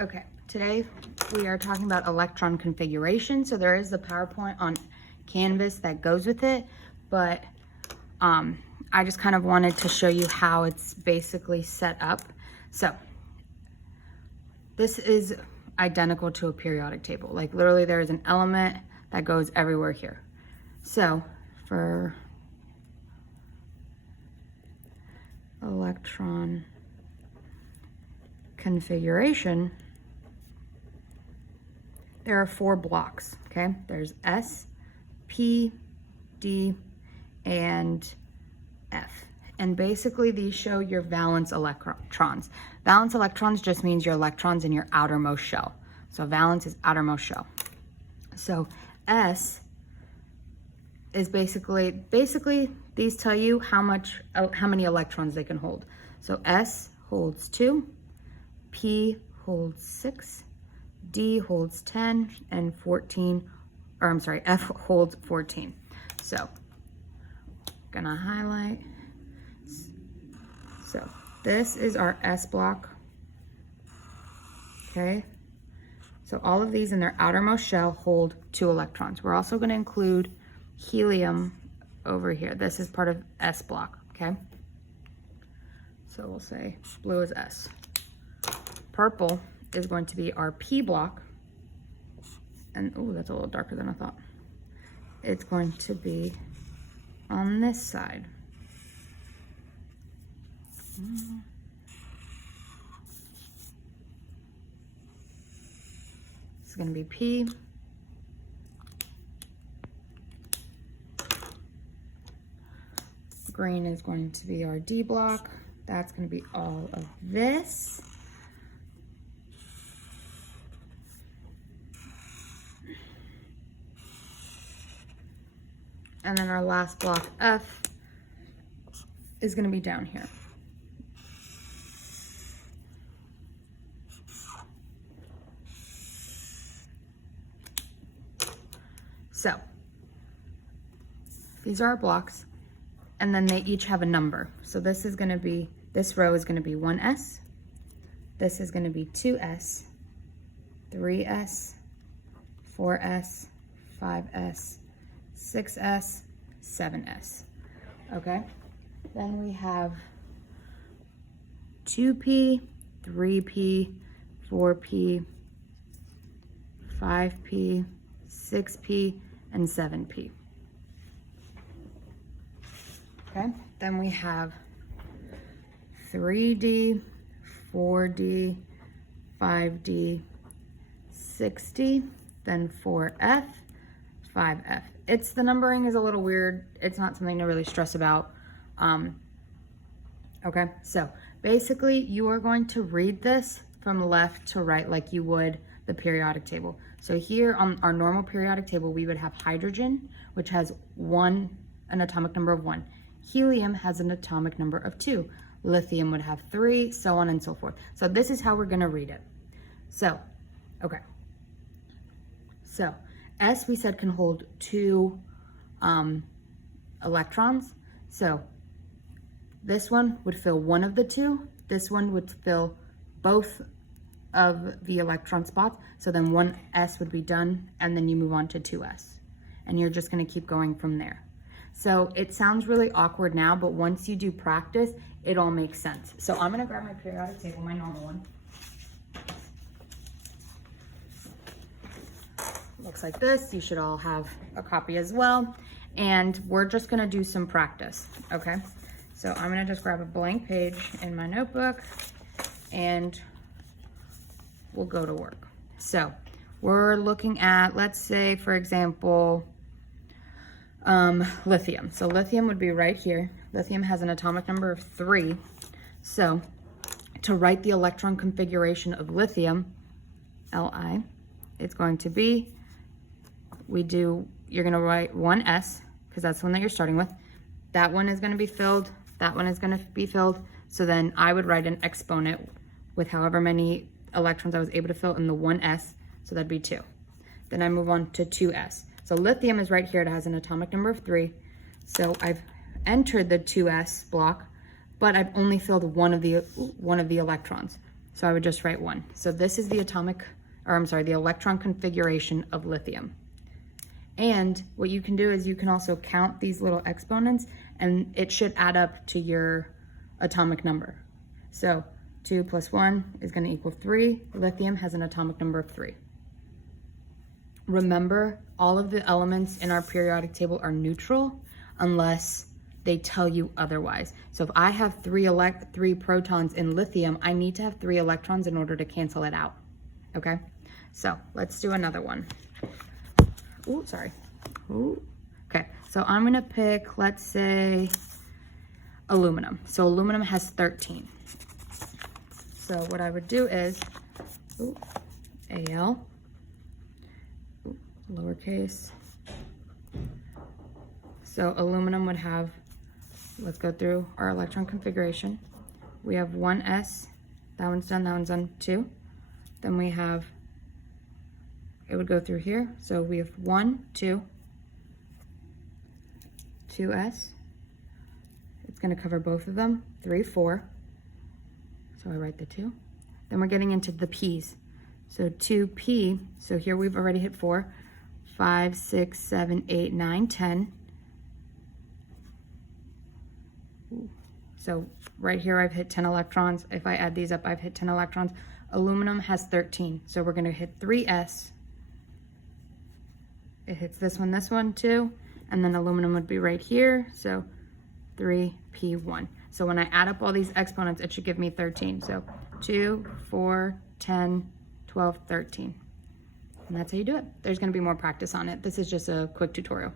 Okay, today we are talking about electron configuration. So there is the PowerPoint on Canvas that goes with it, but I just kind of wanted to show you how it's basically set up. So this is identical to a periodic table. Like literally there is an element that goes everywhere here. So for electron configuration, there are 4 blocks, okay? There's S, P, D, and F. And basically these show your valence electrons. Valence electrons just means your electrons in your outermost shell. So valence is outermost shell. So S is basically these tell you how many electrons they can hold. So S holds 2, P holds 6, D holds 10, and F holds 14. So, gonna highlight. So, this is our S block, okay? So all of these in their outermost shell hold 2 electrons. We're also gonna include helium over here. This is part of S block, okay? So we'll say blue is S. Purple is going to be our P block. And oh, that's a little darker than I thought. It's going to be on this side. It's going to be P. Green is going to be our D block. That's going to be all of this. And then our last block, F, is going to be down here. So, these are our blocks, and then they each have a number. So this is going to be, this row is going to be 1S, this is going to be 2S, 3S, 4S, 5S, 6S, 7S, okay? Then we have 2P, 3P, 4P, 5P, 6P, and 7P. Okay, then we have 3D, 4D, 5D, 6D, then 4F, 5F. The numbering is a little weird. It's not something to really stress about. Okay, so basically you are going to read this from left to right like you would the periodic table. So here on our normal periodic table, we would have hydrogen, which has an atomic number of 1. Helium has an atomic number of 2. Lithium would have 3, so on and so forth. So this is how we're gonna read it. So, okay. So, S we said can hold 2 electrons. So this one would fill one of the 2. This one would fill both of the electron spots. So then 1S would be done, and then you move on to 2S. And you're just gonna keep going from there. So it sounds really awkward now, but once you do practice, it all makes sense. So I'm gonna grab my periodic table, my normal one. Looks like this. You should all have a copy as well. And we're just gonna do some practice, okay? So I'm gonna just grab a blank page in my notebook and we'll go to work. So we're looking at, let's say, for example, lithium. So lithium would be right here. Lithium has an atomic number of 3. So to write the electron configuration of lithium, Li, it's going to be, you're gonna write 1S, because that's the one that you're starting with. That one is gonna be filled, that one is gonna be filled. So then I would write an exponent with however many electrons I was able to fill in the 1S, so that'd be 2. Then I move on to 2S. So lithium is right here, it has an atomic number of 3. So I've entered the 2S block, but I've only filled one of the electrons. So I would just write 1. So this is the the electron configuration of lithium. And what you can do is you can also count these little exponents, and it should add up to your atomic number. So 2 plus 1 is going to equal 3. Lithium has an atomic number of 3. Remember, all of the elements in our periodic table are neutral unless they tell you otherwise. So if I have 3 protons in lithium, I need to have 3 electrons in order to cancel it out. Okay? So let's do another one. Ooh, sorry. Ooh. Okay, so I'm gonna pick, let's say, aluminum. So aluminum has 13. So what I would do is, Al, lowercase. So aluminum would have, let's go through our electron configuration. We have 1s, that one's done, 2. Then we have, it would go through here. So we have 1, 2, 2s. It's gonna cover both of them, 3, 4. So I write the 2. Then we're getting into the p's. So 2p, so here we've already hit 4, 5, 6, 7, 8, 9, 10. So right here I've hit 10 electrons. If I add these up, I've hit 10 electrons. Aluminum has 13, so we're gonna hit 3s. It hits this one too, and then aluminum would be right here, so 3p1. So when I add up all these exponents, it should give me 13. So 2, 4, 10, 12, 13. And that's how you do it. There's gonna be more practice on it. This is just a quick tutorial.